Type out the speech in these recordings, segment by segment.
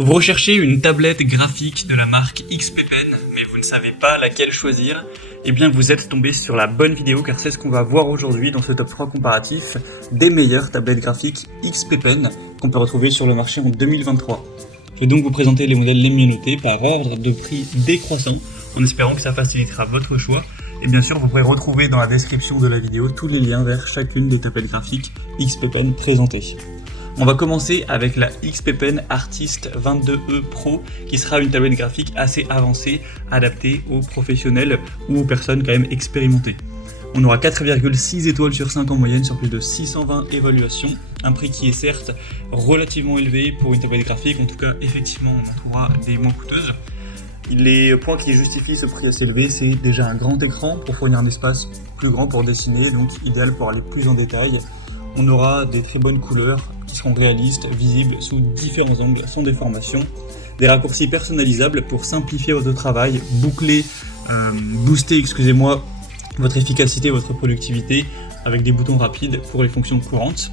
Vous recherchez une tablette graphique de la marque XPPen, mais vous ne savez pas laquelle choisir? Eh bien vous êtes tombé sur la bonne vidéo car c'est ce qu'on va voir aujourd'hui dans ce top 3 comparatif des meilleures tablettes graphiques XPPen qu'on peut retrouver sur le marché en 2023. Je vais donc vous présenter les modèles les mieux notés par ordre de prix décroissant en espérant que ça facilitera votre choix. Et bien sûr, vous pourrez retrouver dans la description de la vidéo tous les liens vers chacune des tablettes graphiques XPPen présentées. On va commencer avec la XPPen Artist 22E Pro qui sera une tablette graphique assez avancée, adaptée aux professionnels ou aux personnes quand même expérimentées. On aura 4,6 étoiles sur 5 en moyenne sur plus de 620 évaluations, un prix qui est certes relativement élevé pour une tablette graphique, en tout cas effectivement on en trouvera des moins coûteuses. Les points qui justifient ce prix assez élevé, c'est déjà un grand écran pour fournir un espace plus grand pour dessiner, donc idéal pour aller plus en détail. On aura des très bonnes couleurs qui seront réalistes, visibles sous différents angles, sans déformation. Des raccourcis personnalisables pour simplifier votre travail, booster votre efficacité, votre productivité avec des boutons rapides pour les fonctions courantes.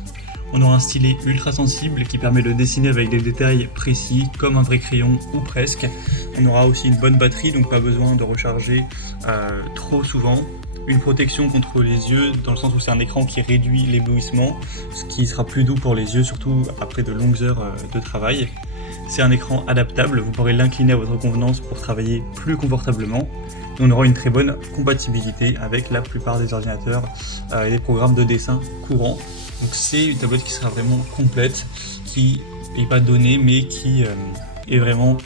On aura un stylet ultra sensible qui permet de dessiner avec des détails précis comme un vrai crayon ou presque. On aura aussi une bonne batterie, donc pas besoin de recharger trop souvent. Une protection contre les yeux, dans le sens où c'est un écran qui réduit l'éblouissement, ce qui sera plus doux pour les yeux, surtout après de longues heures de travail. C'est un écran adaptable, vous pourrez l'incliner à votre convenance pour travailler plus confortablement. Et on aura une très bonne compatibilité avec la plupart des ordinateurs et des programmes de dessin courants. Donc c'est une tablette qui sera vraiment complète, qui n'est pas donnée, mais qui est vraiment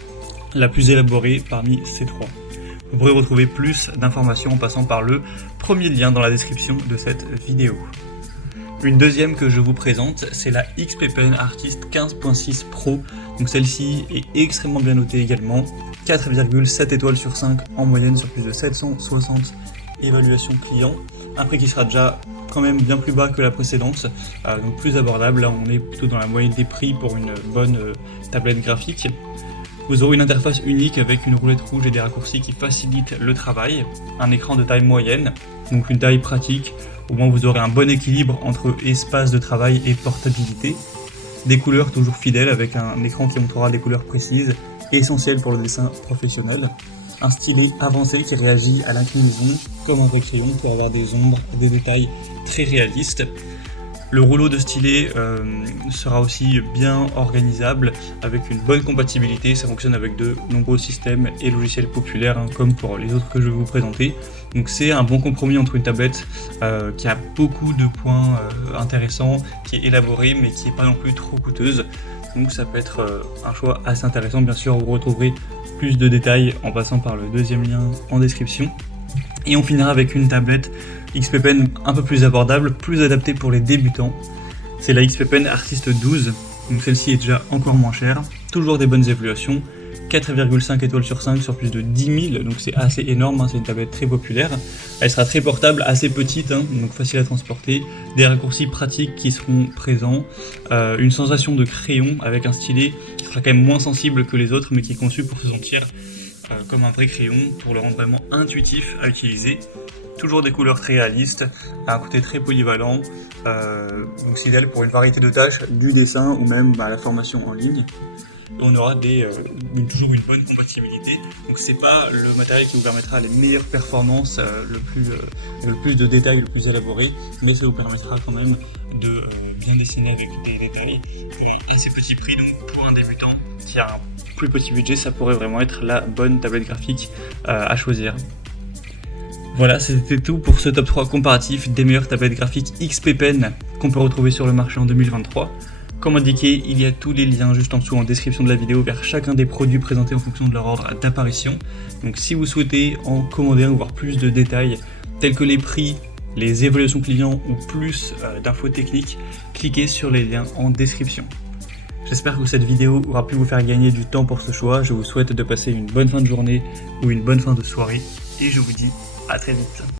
la plus élaborée parmi ces trois. Vous pourrez retrouver plus d'informations en passant par le premier lien dans la description de cette vidéo. Une deuxième que je vous présente, c'est la XPPen Artist 15.6 Pro. Donc celle-ci est extrêmement bien notée également. 4,7 étoiles sur 5 en moyenne sur plus de 760 évaluations clients. Un prix qui sera déjà quand même bien plus bas que la précédente, donc plus abordable. Là on est plutôt dans la moyenne des prix pour une bonne tablette graphique. Vous aurez une interface unique avec une roulette rouge et des raccourcis qui facilitent le travail, un écran de taille moyenne, donc une taille pratique, au moins vous aurez un bon équilibre entre espace de travail et portabilité, des couleurs toujours fidèles avec un écran qui montrera des couleurs précises, essentielles pour le dessin professionnel, un stylet avancé qui réagit à l'inclinaison comme un vrai crayon pour avoir des ombres et des détails très réalistes. Le rouleau de stylet sera aussi bien organisable avec une bonne compatibilité, ça fonctionne avec de nombreux systèmes et logiciels populaires comme pour les autres que je vais vous présenter. Donc c'est un bon compromis entre une tablette qui a beaucoup de points intéressants, qui est élaborée mais qui n'est pas non plus trop coûteuse. Donc ça peut être un choix assez intéressant, bien sûr vous retrouverez plus de détails en passant par le deuxième lien en description. Et on finira avec une tablette XPPen un peu plus abordable, plus adaptée pour les débutants. C'est la XPPen Artist 12, donc celle-ci est déjà encore moins chère, toujours des bonnes évaluations, 4,5 étoiles sur 5 sur plus de 10 000, donc c'est assez énorme, c'est une tablette très populaire. Elle sera très portable, assez petite, donc facile à transporter, des raccourcis pratiques qui seront présents, une sensation de crayon avec un stylet qui sera quand même moins sensible que les autres, mais qui est conçu pour se sentir comme un vrai crayon, pour le rendre vraiment intuitif à utiliser. Toujours des couleurs très réalistes, un côté très polyvalent, donc c'est idéal pour une variété de tâches, du dessin ou même la formation en ligne. Et on aura toujours une bonne compatibilité, donc c'est pas le matériel qui vous permettra les meilleures performances, le plus de détails, le plus élaboré, mais ça vous permettra quand même de bien dessiner avec des détails pour un assez petit prix. Donc pour un débutant qui a un plus petit budget, ça pourrait vraiment être la bonne tablette graphique à choisir. Voilà, c'était tout pour ce top 3 comparatif des meilleures tablettes graphiques XPPen qu'on peut retrouver sur le marché en 2023. Comme indiqué, il y a tous les liens juste en dessous en description de la vidéo vers chacun des produits présentés en fonction de leur ordre d'apparition. Donc si vous souhaitez en commander un ou voir plus de détails tels que les prix, les évaluations clients ou plus d'infos techniques, cliquez sur les liens en description. J'espère que cette vidéo aura pu vous faire gagner du temps pour ce choix. Je vous souhaite de passer une bonne fin de journée ou une bonne fin de soirée et je vous dis à très vite.